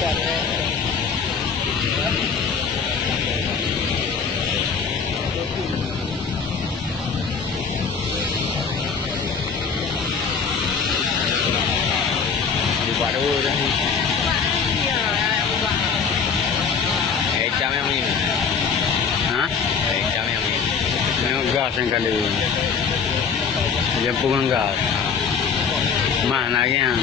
Dibuat dulu dah. Jam yang ini. Ha? Jam yang ini. Tengok gas yang kali. Dia pun gas. Mah lagi yang.